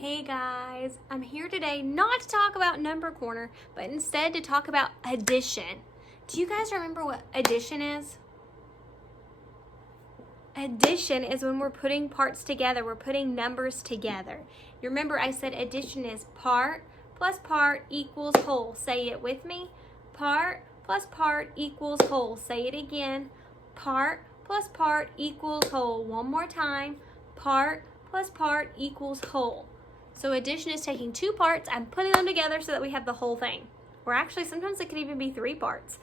Hey guys, I'm here today not to talk about number corner, but instead to talk about addition. Do you guys remember what addition is? Addition is when we're putting parts together, we're putting numbers together. You remember I said addition is part plus part equals whole. Say it with me. Part plus part equals whole. Say it again. Part plus part equals whole. One more time. Part plus part equals whole. So addition is taking two parts and putting them together so that we have the whole thing. Or actually, sometimes it could even be 3 parts,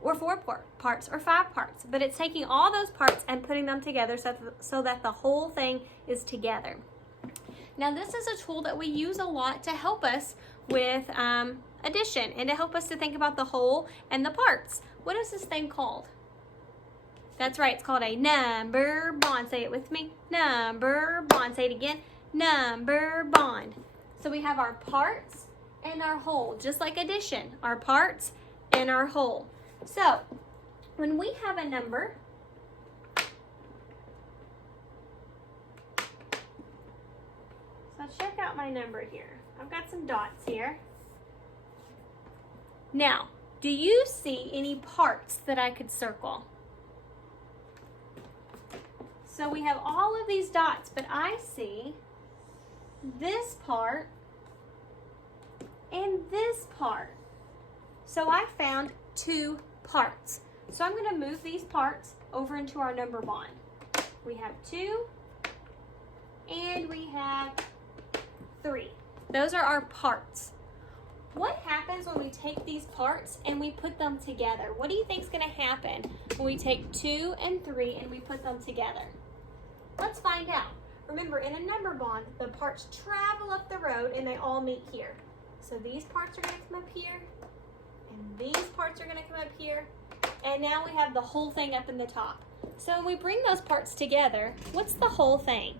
or 4 parts, or 5 parts. But it's taking all those parts and putting them together so that the whole thing is together. Now, this is a tool that we use a lot to help us with addition and to help us to think about the whole and the parts. What is this thing called? That's right, it's called a number bond. Say it with me. Number bond. Say it again. Number bond. So we have our parts and our whole, just like addition, our parts and our whole. So when we have a number, so check out my number here. I've got some dots here. Now, do you see any parts that I could circle? So we have all of these dots, but I see this part and this part. So I found 2 parts. So I'm going to move these parts over into our number bond. We have 2 and we have 3. Those are our parts. What happens when we take these parts and we put them together? What do you think is going to happen when we take 2 and 3 and we put them together? Let's find out. Remember, in a number bond, the parts travel up the road and they all meet here. So these parts are going to come up here, and these parts are going to come up here, and now we have the whole thing up in the top. So when we bring those parts together, what's the whole thing?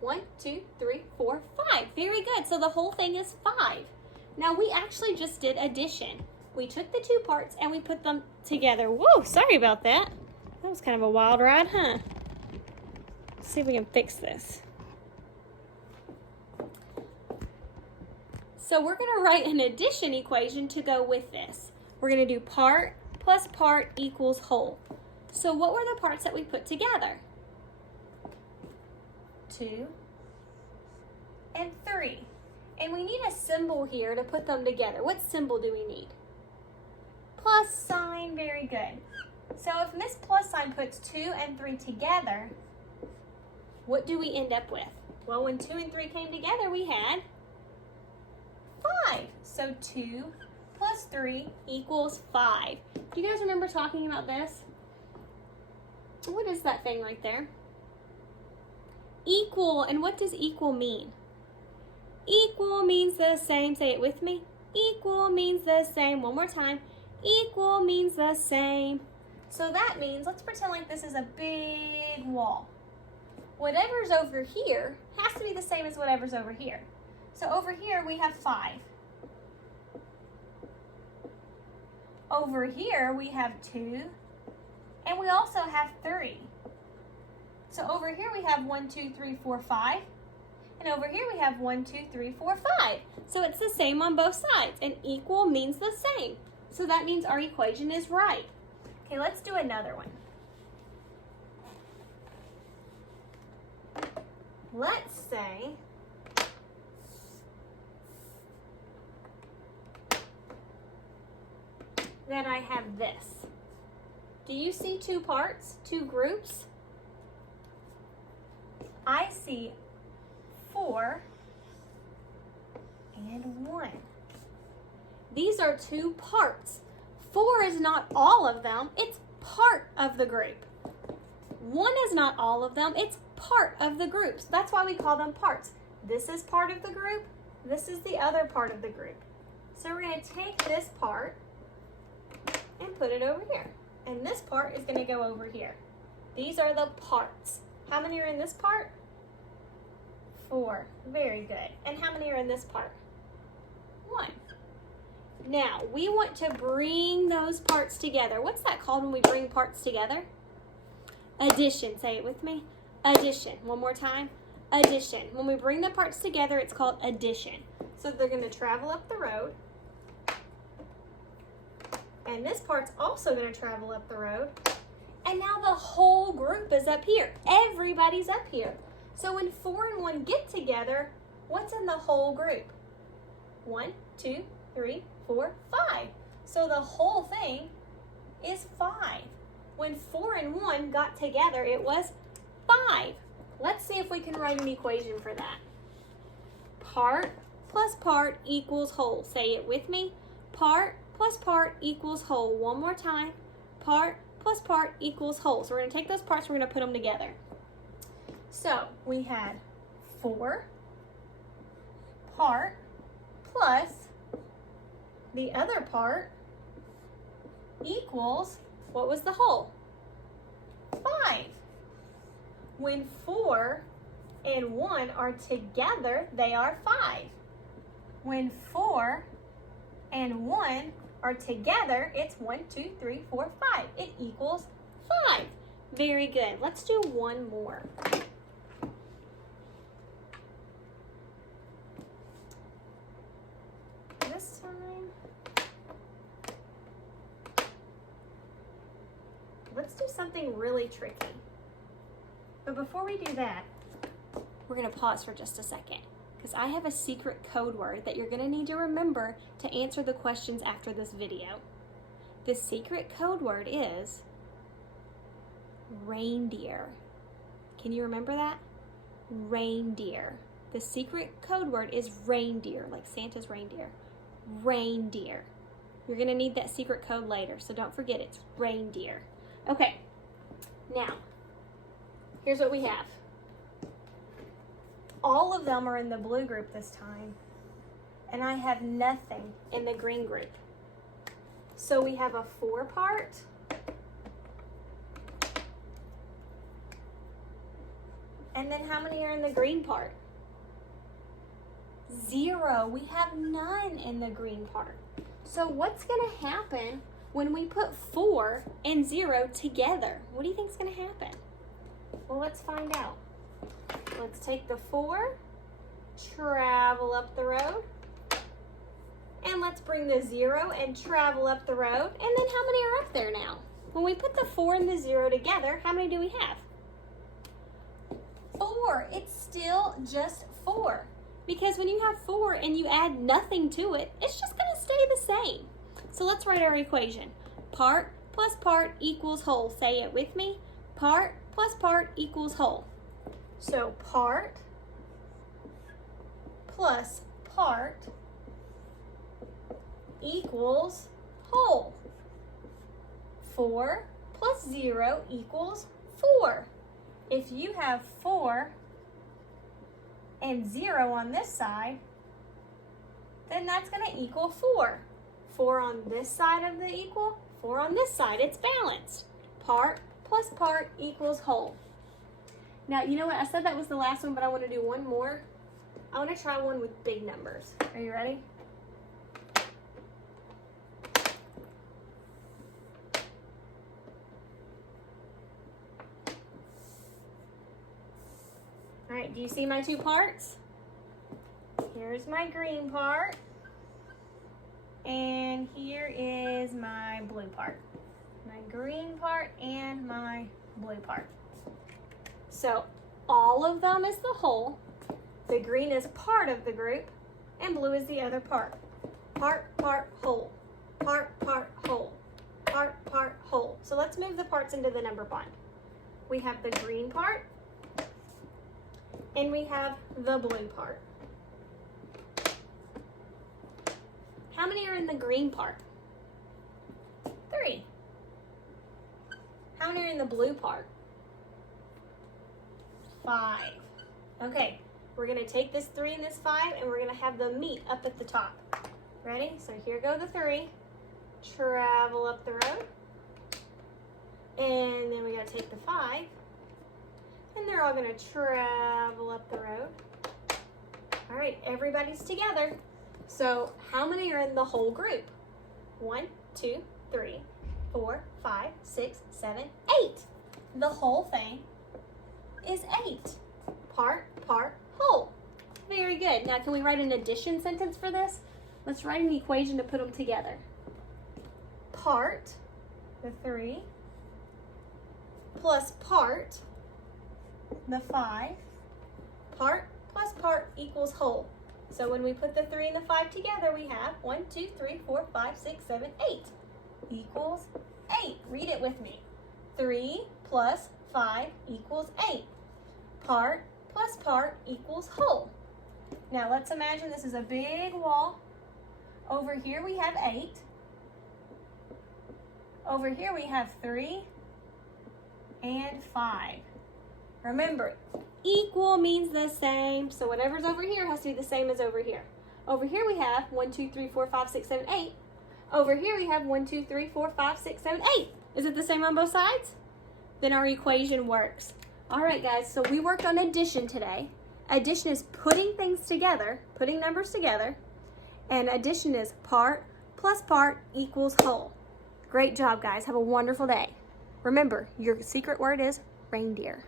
1, 2, 3, 4, 5. Very good. So the whole thing is 5. Now we actually just did addition. We took the 2 parts and we put them together. Whoa, sorry about that. That was kind of a wild ride, huh? Let's see if we can fix this. So we're going to write an addition equation to go with this. We're going to do part plus part equals whole. So what were the parts that we put together? 2 and 3. And we need a symbol here to put them together. What symbol do we need? Plus sign. Very good. So if Miss Plus Sign puts 2 and 3 together, what do we end up with? Well, when 2 and 3 came together, we had 5. So 2 plus 3 equals 5. Do you guys remember talking about this? What is that thing right there? Equal. And what does equal mean? Equal means the same. Say it with me. Equal means the same. One more time. Equal means the same. So that means, let's pretend like this is a big wall. Whatever's over here has to be the same as whatever's over here. So over here we have 5. Over here we have 2. And we also have 3. So over here we have 1, 2, 3, 4, 5. And over here we have 1, 2, 3, 4, 5. So it's the same on both sides. And equal means the same. So that means our equation is right. Okay, let's do another one. Let's say that I have this. Do you see 2 parts, 2 groups? I see 4 and 1. These are 2 parts. 4 is not all of them, it's part of the group. 1 is not all of them, it's part of the groups. That's why we call them parts. This is part of the group, this is the other part of the group. So we're going to take this part and put it over here. And this part is going to go over here. These are the parts. How many are in this part? 4. Very good. And how many are in this part? 1. Now, we want to bring those parts together. What's that called when we bring parts together? Addition. Say it with me. Addition. One more time. addition. When we bring the parts together, it's called addition. So they're going to travel up the road. And this part's also going to travel up the road. And now the whole group is up here. Everybody's up here. So when 4 and 1 get together, what's in the whole group? 1, 2, 3, 4, 5. So the whole thing is 5. When 4 and 1 got together, it was 5. Let's see if we can write an equation for that. Part plus part equals whole. Say it with me. Part plus part equals whole. One more time. Part plus part equals whole. So we're going to take those parts, we're going to put them together. So we had 4 part plus the other part equals, what was the whole? 5. When 4 and 1 are together, they are 5. When 4 and 1 are together, it's 1, 2, 3, 4, 5. It equals 5. Very good. Let's do one more. This time, let's do something really tricky. But before we do that, we're going to pause for just a second because I have a secret code word that you're going to need to remember to answer the questions after this video. The secret code word is reindeer. Can you remember that? Reindeer. The secret code word is reindeer, like Santa's reindeer. Reindeer. You're going to need that secret code later, so don't forget it's reindeer. Okay, now, here's what we have. All of them are in the blue group this time, and I have nothing in the green group. So we have a 4 part, and then how many are in the green part? 0. We have none in the green part. So what's going to happen when we put 4 and 0 together? What do you think is going to happen? Well, let's find out. Let's take the 4, travel up the road, and let's bring the 0 and travel up the road. And then how many are up there now? When we put the 4 and the 0 together, how many do we have? 4. It's still just 4. Because when you have 4 and you add nothing to it, it's just going to stay the same. So let's write our equation. Part plus part equals whole. Say it with me. Part plus part equals whole. So part plus part equals whole. 4 plus 0 equals 4. If you have 4 and 0 on this side, then that's going to equal 4. 4 on this side of the equal, 4 on this side. It's balanced. Part plus part equals whole. Now, you know what? I said that was the last one, but I want to do one more. I want to try one with big numbers. Are you ready? All right, do you see my 2 parts? Here's my green part. And here is my blue part. My green part and my blue part. So all of them is the whole. The green is part of the group, and blue is the other part. Part, part, whole. Part, part, whole. Part, part, whole. So let's move the parts into the number bond. We have the green part, and we have the blue part. How many are in the green part? 3. How many are in the blue part? 5. Okay, we're going to take this 3 and this 5, and we're going to have them meet up at the top. Ready? So here go the 3. Travel up the road. And then we got to take the 5. And they're all going to travel up the road. All right, everybody's together. So how many are in the whole group? 1, 2, 3, 4, 5, 6, 7, 8. The whole thing is 8. part, whole. Very good. Now can we write an addition sentence for this? Let's write an equation to put them together. Part, the 3, plus part, the 5, part plus part equals whole. So when we put the 3 and the 5 together, we have 1, 2, 3, 4, 5, 6, 7, 8 equals 8. Read it with me. 3 plus 5 equals 8. Part plus part equals whole. Now let's imagine this is a big wall. Over here we have 8. Over here we have 3 and 5. Remember, equal means the same, so whatever's over here has to be the same as over here. Over here we have 1, 2, 3, 4, 5, 6, 7, 8. Over here we have 1, 2, 3, 4, 5, 6, 7, 8. Is it the same on both sides? Then our equation works. All right, guys, so we worked on addition today. Addition is putting things together, putting numbers together, and addition is part plus part equals whole. Great job, guys. Have a wonderful day. Remember, your secret word is reindeer.